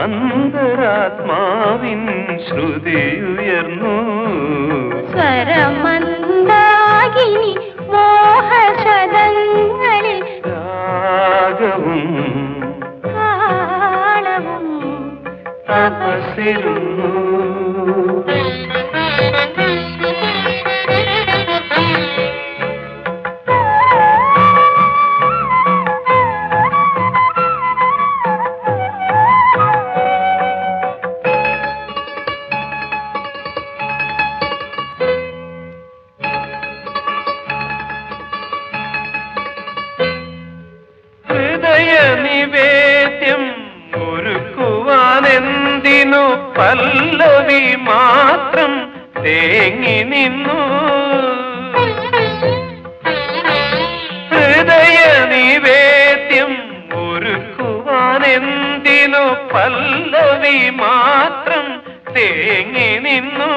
അന്തരാത്മാവിൻ ശ്രുതിയുയർന്നു സ്വരമന്ദാകിനി മോഹശതങ്ങളിൽ രാഗവും താളവും തപസ്സിരുന്നു പല്ലവി മാത്രം തേങ്ങി നിന്നു. ഹൃദയ നിവേദ്യം ഒരുക്കുവാനെന്തിനു പല്ലവി മാത്രം തേങ്ങി നിന്നു.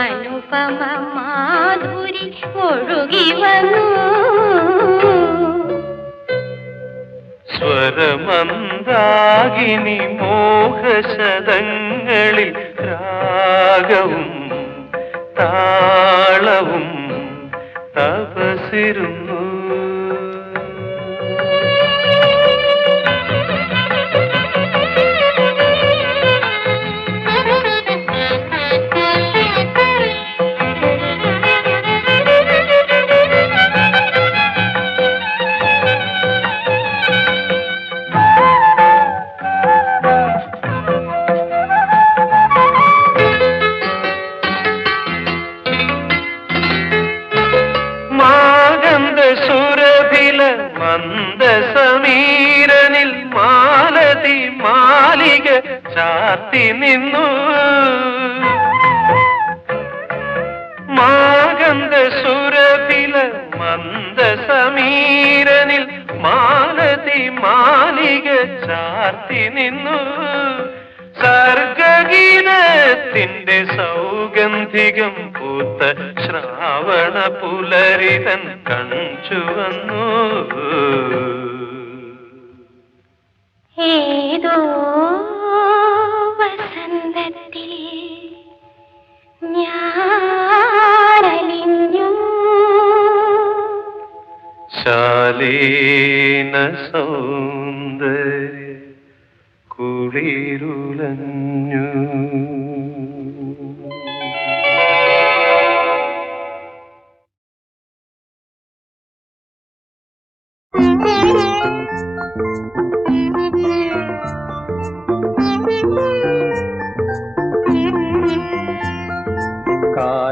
അനുപമ മാധുരി ഒഴുകി വന്നു. സ്വരമന്ദാകിനി മോഹശതങ്ങളിൽ രാഗവും താളവും തപസിരുന്നു സമീരനിൽ മാലതി മാലിക ചാത്തി നിന്നു. മാഗന്ധ സുരപില മന്ദ സമീരനിൽ മാലതി മാലിക ചാർത്തി നിന്നു. സർഗഗീതത്തിന്റെ സൗഗന്ധികം പൂത്ത ശ്രാവണ പുലരിതൻ കഞ്ചുവന്നു ഏതോ വസന്തത്തിൽ ഞാനലിഞ്ഞു. ശാലീന സൗന്ദര്യ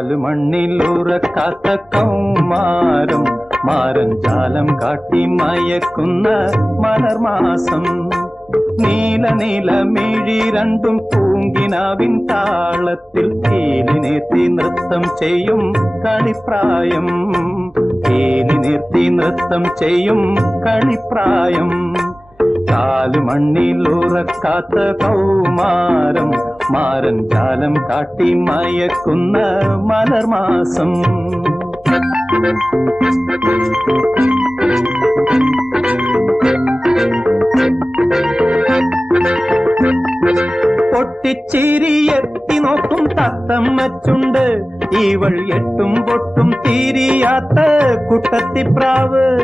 കുളിരുലഞ്ഞു ഉറക്കാത്ത കൗമാരം. മാരൻ ജാലം കാട്ടി മയക്കുന്ന മലർമാസം നീല നീല മിഴി രണ്ടും പൂങ്കിനാവിൻ താളത്തിൽ കീലി നിർത്തി നൃത്തം ചെയ്യും കളിപ്രായം കീലി നിർത്തി നൃത്തം ചെയ്യും കളിപ്രായം ഉറക്കാത്ത കൗമാരം. മാരൻ കാലം കാട്ടി മയക്കുന്ന മലർമാസം പൊട്ടി പൊട്ടിച്ചിരിയെത്തി നോക്കും തത്തമ്മച്ചുണ്ട് ഇവൾ എട്ടും പൊട്ടും തീരിയാത്ത കുട്ടത്തിപ്രാവ്.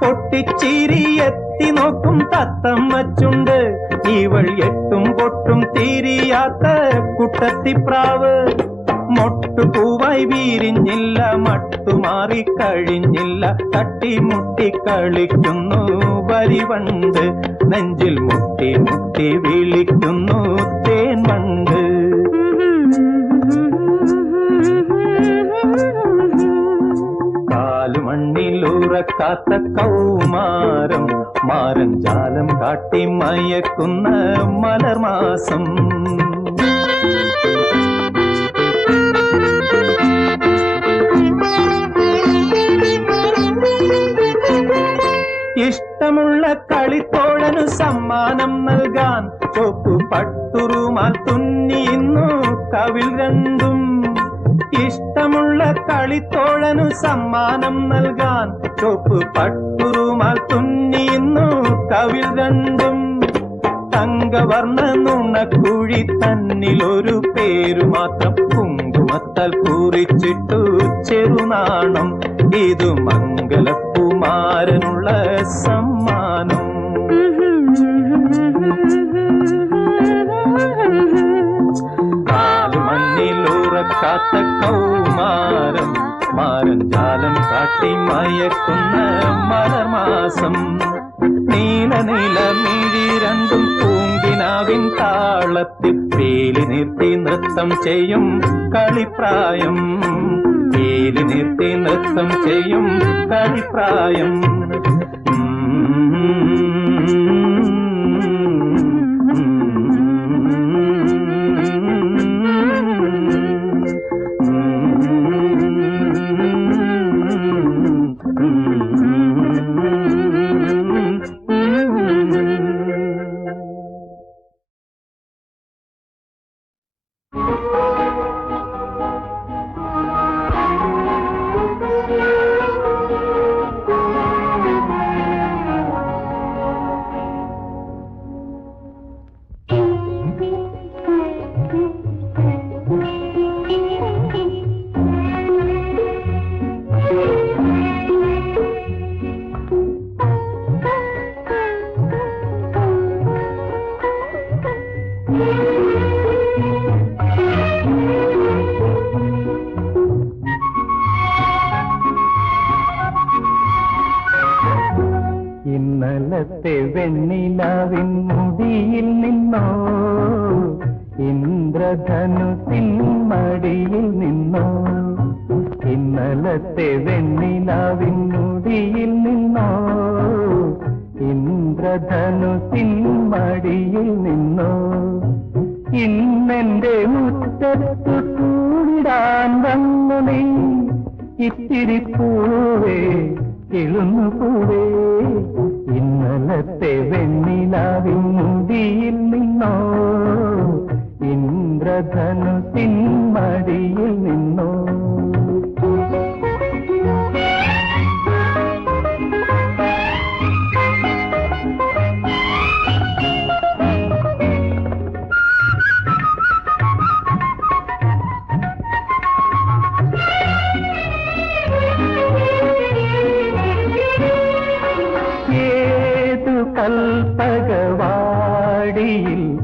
പൊട്ടിച്ചിരിയെത്തി നോക്കും തത്തമ്മ ചുണ്ട് ഇവൾ എട്ടും പൊട്ടും തീരിയാത്ത കുട്ടത്തിപ്രാവ്. മൊട്ടുപൂവായി വീരിഞ്ഞില്ല മട്ടുമാറി കഴിഞ്ഞില്ല. തട്ടിമുട്ടി കളിക്കുന്നു വരിവണ്ട് നെഞ്ചിൽ മുട്ടി മുട്ടി വിളിക്കുന്നു. കാലുമണ്ണിലുറക്കാത്ത കൗമാരം മാരൻ ജാലം കാട്ടി മയക്കുന്ന മലർമാസം ഇഷ്ടമുള്ള കളിത്തോഴനു സമ്മാനം നൽകാൻ ചോപ്പു പട്ടുറുമാ തുന്നിയുന്നു കവിൽ രണ്ടും ഇഷ്ടമുള്ള കളിത്തോഴനു സമ്മാനം നൽകാൻ ചോപ്പ് പട്ടുറുമാൽ തുന്നിയുന്നു കവിൽ രണ്ടും. തങ്കവർണ നുണക്കുഴി തന്നിലൊരു പേരു മാത്രം കുങ്കുമത്താൽ കുറിച്ചിട്ടു ചെറുനാണം. ഇത് മംഗലകുമാരനുള്ള സമ്മാനം. കാലുമണ്ണിലുറക്കാത്ത കൗമാരം. മാരൻ ജാലം കാട്ടി മയക്കുന്ന മലർമാസം നീല മിഴി രണ്ടും പൂങ്കിനാവിൻ താളത്തിൽ വേലി നിർത്തി നൃത്തം ചെയ്യും കളിപ്രായം. വേലി നിർത്തി നൃത്തം ചെയ്യും കളിപ്രായം. ഇന്നലത്തെ ഇന്നെന്റെ മുറ്റത്തു കൂടാൻ വന്നു നീ. ഇത്തിരി പൂവേ കിളുന്നു പൂവേ. ഇന്നലത്തെ വെണ്ണിലാവിൻ നിന്നോ? ഇന്ദ്രധനുസിൻ മടിയിൽ നിന്നോ?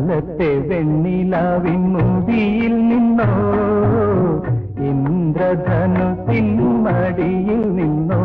ഇന്നലത്തെ വെണ്ണിലാവിൻ മുടിയിൽ നിന്നോ? ഇന്ദ്രധനുസിൻ മടിയിൽ നിന്നോ?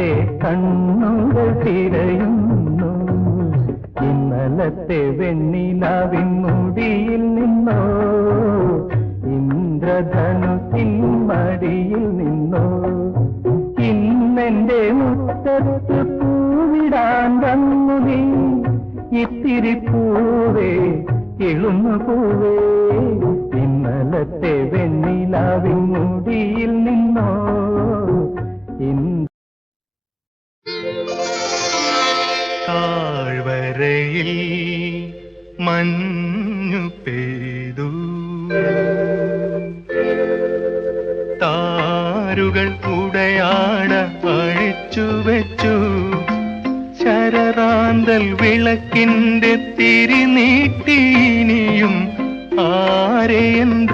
ആരെ കണ്ണുകൾ തിരയുന്നു. ഇന്നലത്തെ വെണ്ണിലാവിൻ മുടിയിൽ നിന്നോ? ഇന്ദ്രധനുസിൻ മടിയിൽ നിന്നോ? ഇന്നെന്റെ മുറ്റത്ത് പൂവിടാൻ വന്നു നീ. ഇത്തിരി പൂവേ എളുന്നു പൂവേ. ഇന്നലത്തെ വെണ്ണിലാവിൻ മുടിയിൽ നിന്നോ? മഞ്ഞു പെയ്തു. താരുകൾ ഉടയാട അഴിച്ചു വെച്ചു. ശരറാന്തൽ വിളക്കിന്റെ തിരി നീട്ടിനിയും ആരെയൻ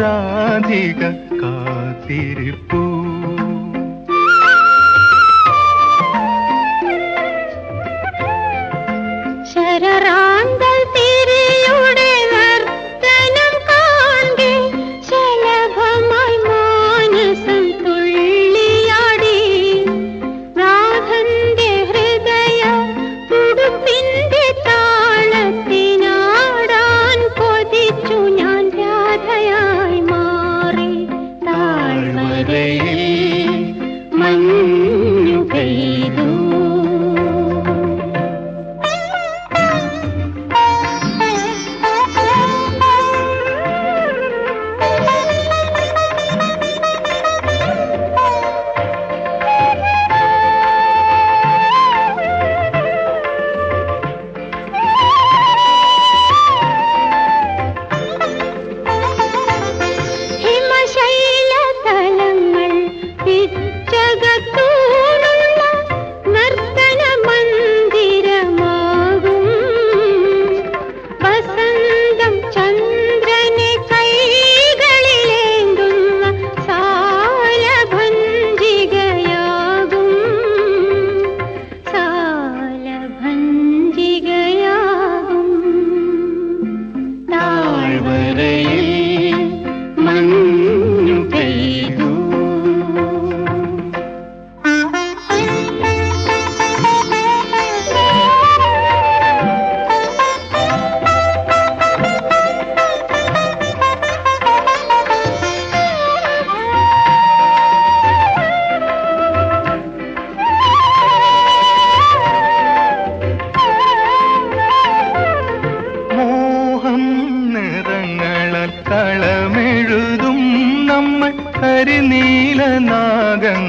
കളമെഴുതും നമ്മൾ കരിനീല നാഗങ്ങളാകും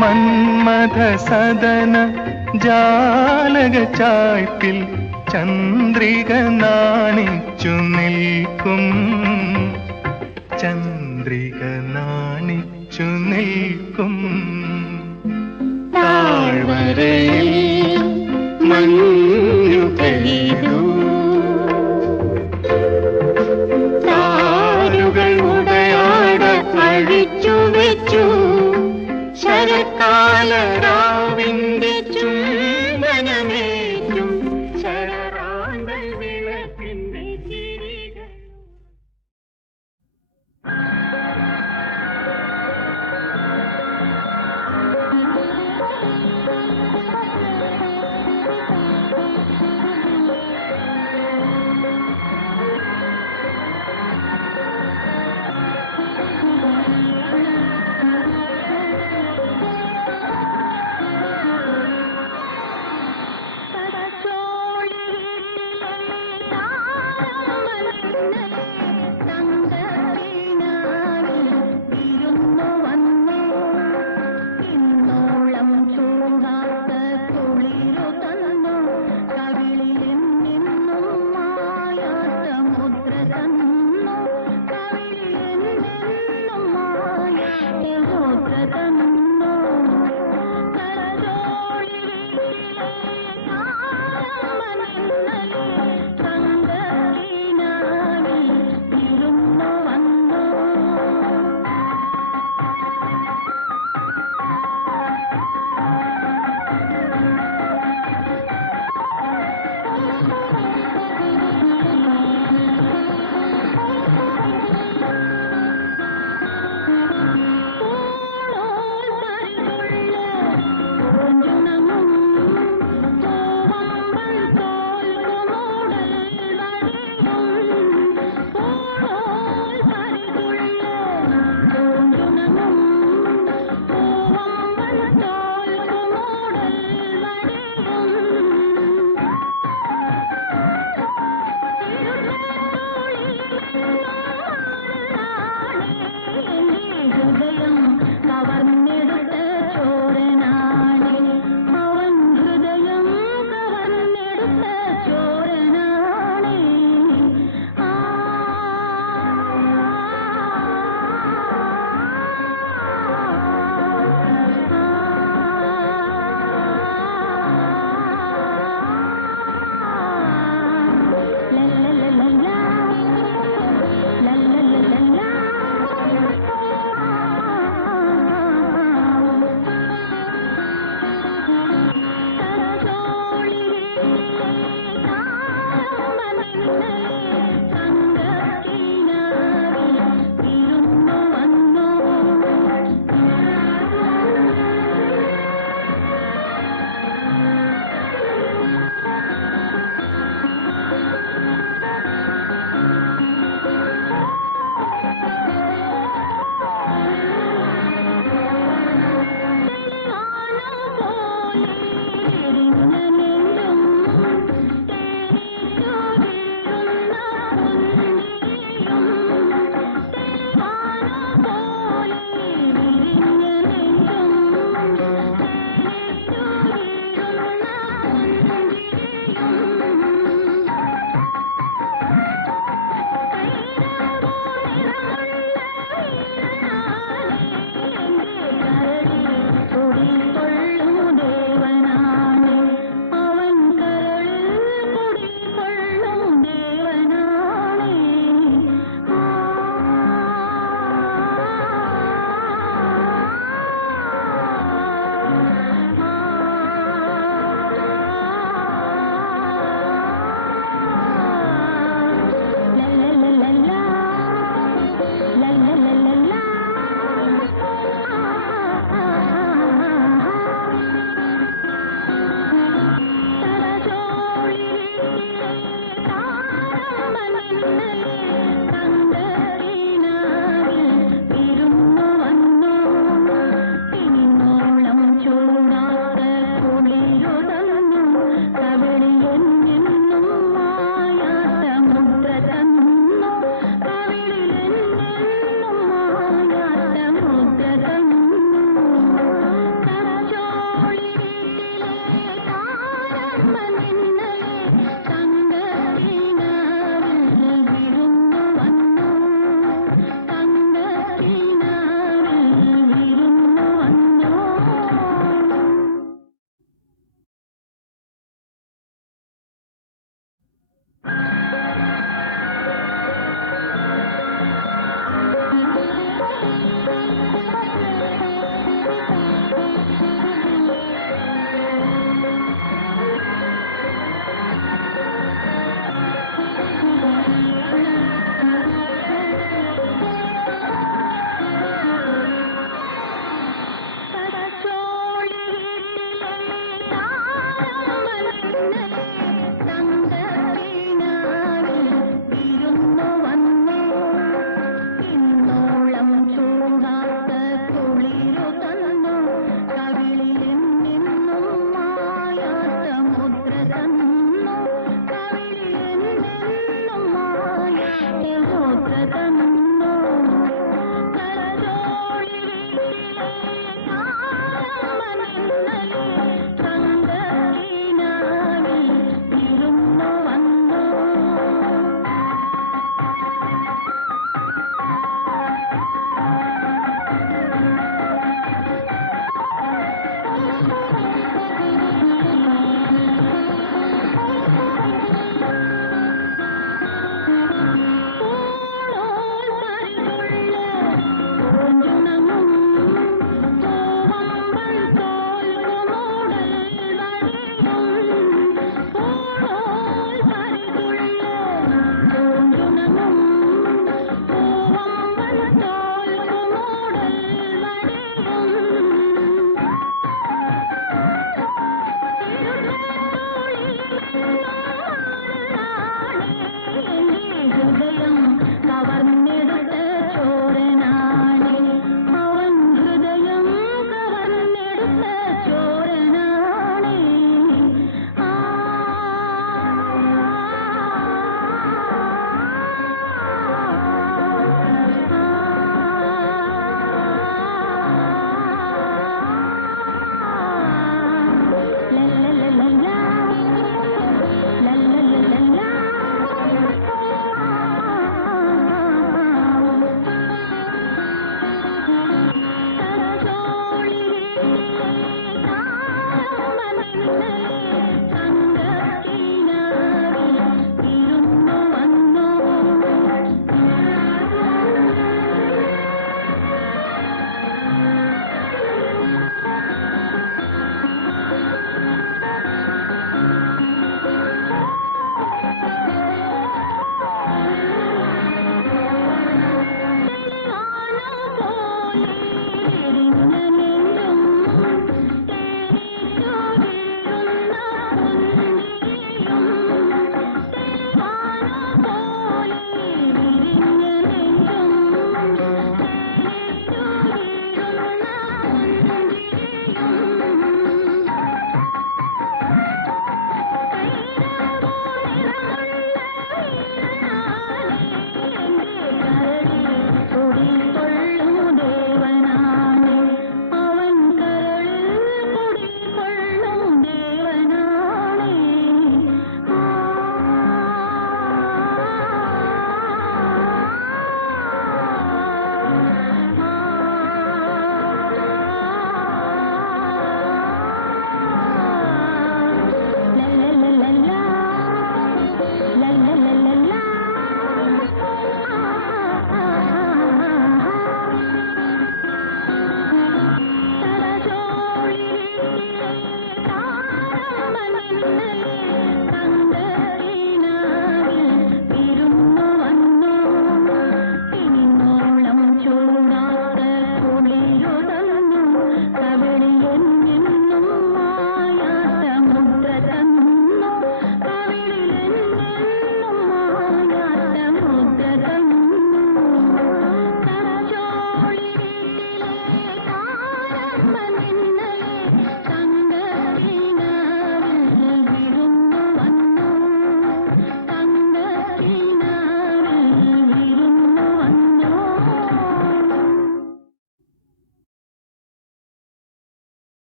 മന്മഥ സദന ജാലക ചായ്പിൽ ചന്ദ്രിക നാണിച്ചു നിൽക്കും. ചന്ദ്രിക നാണിച്ചു നിൽക്കും. താഴ്വരയിൽ മഞ്ഞു പെയ്തു കഴിച്ചു വെച്ചു ശരക്കാലരാവിൻ